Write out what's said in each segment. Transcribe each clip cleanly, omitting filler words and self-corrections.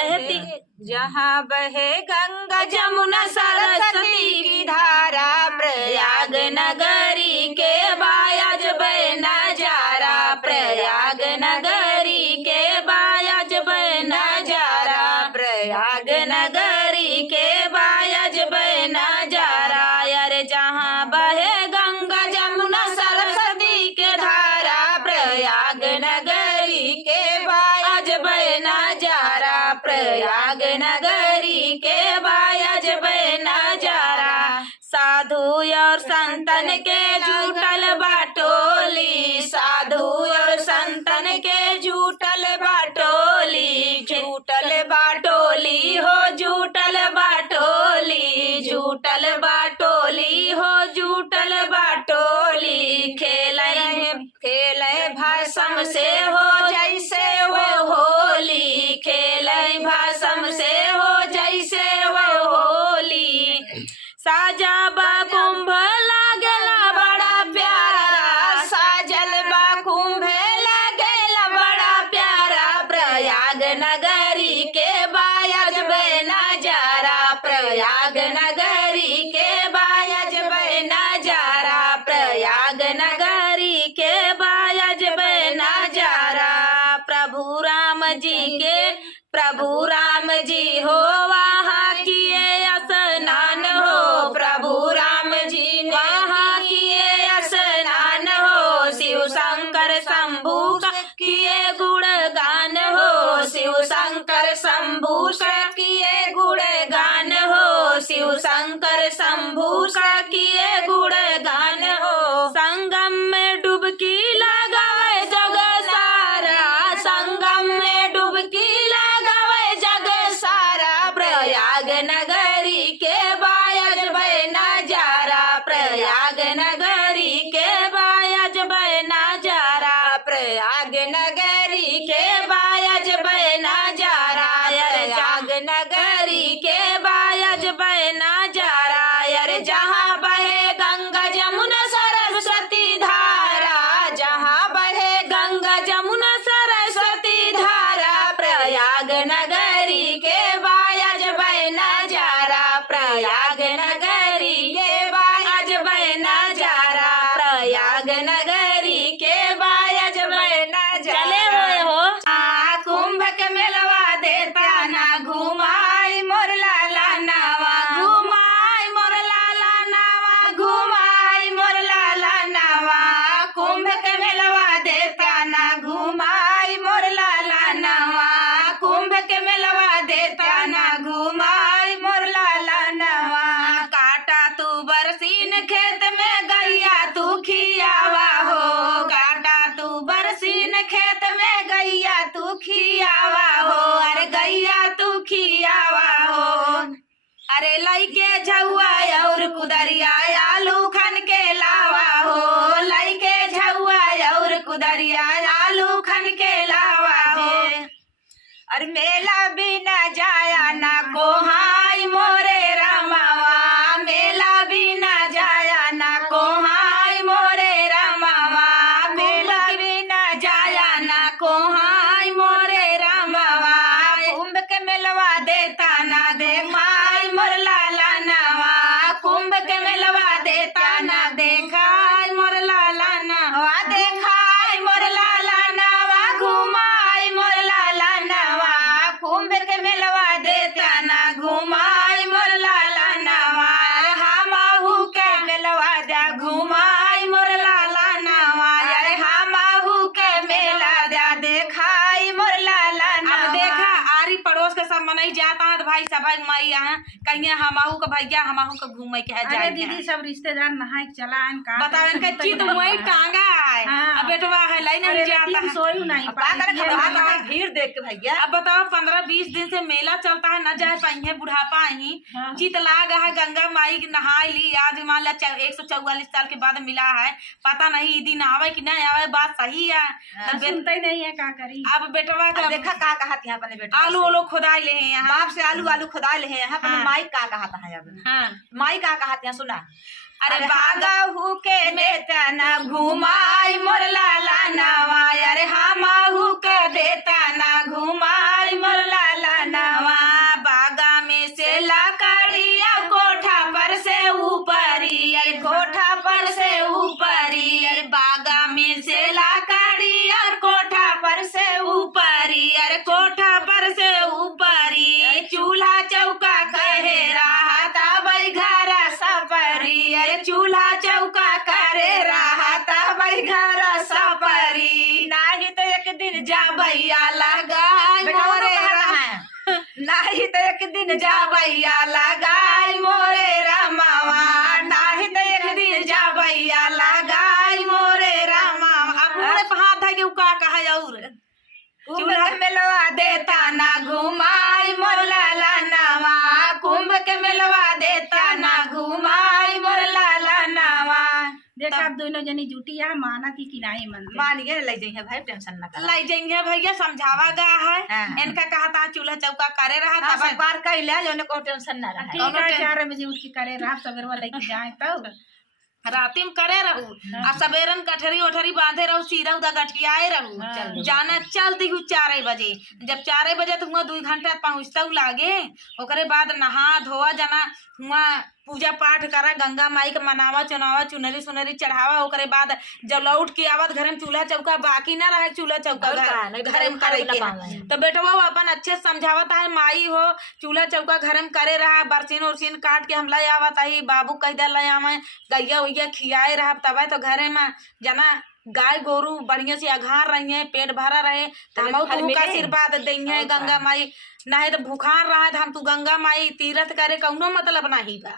जहाँ बहे गंगा जमुना सरस्वती की धारा, प्रयाग नगरी के बायज बह नजारा, प्रयाग नगरी के बायज बह नजारा, प्रयाग नगरी के बायज बह नजारा। अरे जहाँ बहे गंगा जमुना सरस्वती के धारा, प्रयाग नगरी के बायज बह नजारा, प्रयाग नगरी के बायज बह नजारा। साधु और संतन के जुटल बाटोली, साधु और संतन के जुटल बाटोली, जुटल बाटोली हो जुटल बाटोली, जुटल बाटोली हो जुटल बाटोली। खेले भाषम से हो जैसे वो होली, खेले भाषम से हो जैसे वो होली। साजा बा कुंभ लागेला बड़ा प्यारा, साजल बा कुंभ लागेला बड़ा प्यारा, प्रयाग नगरी के बायज बह नजारा, प्रयाग नगरी के बायज बह नजारा, प्रयाग नगरी के बायज बह नजारा। प्रभु राम जी हो वहाँ किए स्नान हो, प्रभु राम जी वहाँ किए स्नान हो। शिव शंकर शंभू किए गुणगान हो, शिव शंकर शंभू किए गुणगान हो, शिव शंकर शंभू किए गुणगान हो। संगम में डुबकी लगावे जग सारा, संगम में डुबकी लगावे जग सारा, प्रयाग नगरी के बायज बह नजारा, प्रयाग नगरी के बायज बह नजारा, प्रयाग नगरी के बायज बह नजारा, प्रयाग नगरी के बायज बह नजारा। अरे जहाँ बहे गंगा जमुना सरस्वती धारा, जहाँ बहे गंगा जमुना सरस्वती धारा, प्रयाग नगरी के बायज बह नजारा, प्रयाग नगरी के बायज बह नजारा, प्रयाग नगरी के बायज बह नजारा। हो कुंभ के मेलवा देता ना घुमाई मोर लाला नावा, घुमाई मोर लाला नावा, घुमाई मोर लाला नावा। कुंभ के मेलवा देता ना घुमाई मोर लाला नावा, कुंभ के मेलवा देता ना घुमाई मोर लाला नावा। काटा तू बरसीन खेत में गैया तू खियावा हो, काटा तू बरसीन खेत में गैया तू खियावा हो, अरे गैया तू खियावा हो। अरे लइके झुआ और कुदरिया आलू खन के लावा हो, लइके झुआ और कुदरिया आलू खन के लावा हो। अरे मेला बिना जाया ना कोहाई मोरे रमावा, मेला बिना जाया ना कोहाई मोरे रमावा, मेला बिना जाया ना कोहाई मोरे रमावा। कुंभ के मेलवा देता ना दे माई मोर लाला नावा, कुंभ के मेलवा देता ना देखाई मोर लाला नावा, देखाई मोर लाला नावा, घुमाई मोर लाला नावा। कुंभ के मेलवा देता ना घुमाई मोर लाला नावा, हमहू के मेलवा दे घुमाई मोर लाला नावा, अरे हमहू के मेला दे देखाई मोर लाला नावा। अब देखा आरी पड़ोस के सब मनई जाता है तो भाई सब मई यहाँ कहीं हमहू के भैया हमहू के घूमे के जाए। दीदी सब रिश्तेदार नहाए चला बताओ इनका चित मुई टांगा है। अब बेटवा है लाई नहीं जाता है, सोई नहीं भीड़ देख के भैया। अब बताओ 15-20 दिन से मेला चलता है, न जाए पाई बुढ़ापा ही चित लाग है। गंगा माई नहाई ली, आज मान ला 144 साल के बाद मिला है, पता नहीं दिन आवे कि नहीं आवे, बात सही है सुनते नहीं है का करी। अब बेटवा का देखा का कहत है अपने बेटा, आलू ओलो खुदाई ले हैं यहाँ, बाप से आलू खुदाई ले हैं यहाँ। अपने माई का कहत है, अब माई का कहत है सुना। अरे बागहू के देता ना घुमाई मोर लाला नावा, अरे हमहू के देता ना घुमाई मोर लाला नावा। दिन जावैया लगाई मोरे रमावा, नाही तो एक दिन जावैया लगाई मोरे रमावा। अब मुँह पे हाथ है कि उ का कहा और चूल्हा मेलवा देता ना घुमाई मोर लाला नावा, कुंभ के मेलवा देता ना घुमाई मोर लाला नावा। देखा अब दोनों जनी जुटिया माना थी कि नहीं मन मानिए ले जाइए भाई, टेंशन ना कर। लाई जाएंगे भैया, समझावा गया है। हाँ। इनका कहा था चूल्हा चौका करे रहा हाँ, था एक बार कह ले जो को टेंशन ना रहे। ठीक है 4 बजे उठ के करे रहा सवेरवा लेके जाए तब राती में करे रहू और सवेरन गठरी ओठरी बांधे रहू, सीधा उधर गठियाए रहू। जाना चल दी 4 बजे, जब 4 बजे तो हुआ 2 घंटा पहुँचता लागे। ओकरे बाद नहा धोवा जाना हुआ, पूजा पाठ करा, गंगा माई के मनावा चुनावा, चुनरी सुनरी चढ़ावा। ओकरे बाद जब लौट के आवत घर में चूल्हा चौका बाकी ना रहे, चूल्हा चौका घर में करे के। तो बेटवा अपन अच्छे समझावत है, माई हो चूल्हा चौका घर में करे रहा, बरसीन उर्सीन काट के हम ला आवत आई, बाबू कह दे ला आवे, गैया उइया खियाए रहा, तब तो घरे में जना गाय गोरू बढ़िया से अघार रही है, पेट भरा रहे तो हम का आशीर्वाद देंगे गंगा माई। नहीं तो भूखार रहा तो हम तू गंगा माई तीरथ करे कौनो मतलब नहीं बा।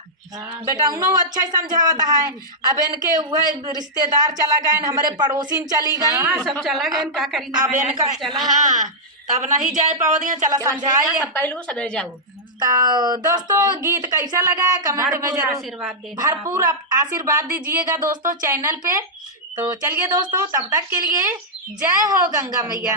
बेटा उनो अच्छा ही समझावता है। अब इनके वह रिश्तेदार चला गए, हमारे पड़ोसी चली गई, सब चला गए का करी अब इनका हाँ तब नहीं जाए पाओ दिया, चला समझाइए सवेरे जाओ। तो दोस्तों गीत कैसा लगा कमेंट में जरूर आशीर्वाद दे, भरपूर आशीर्वाद दीजिएगा दोस्तों चैनल पे। तो चलिए दोस्तों, तब तक के लिए जय हो गंगा मैया।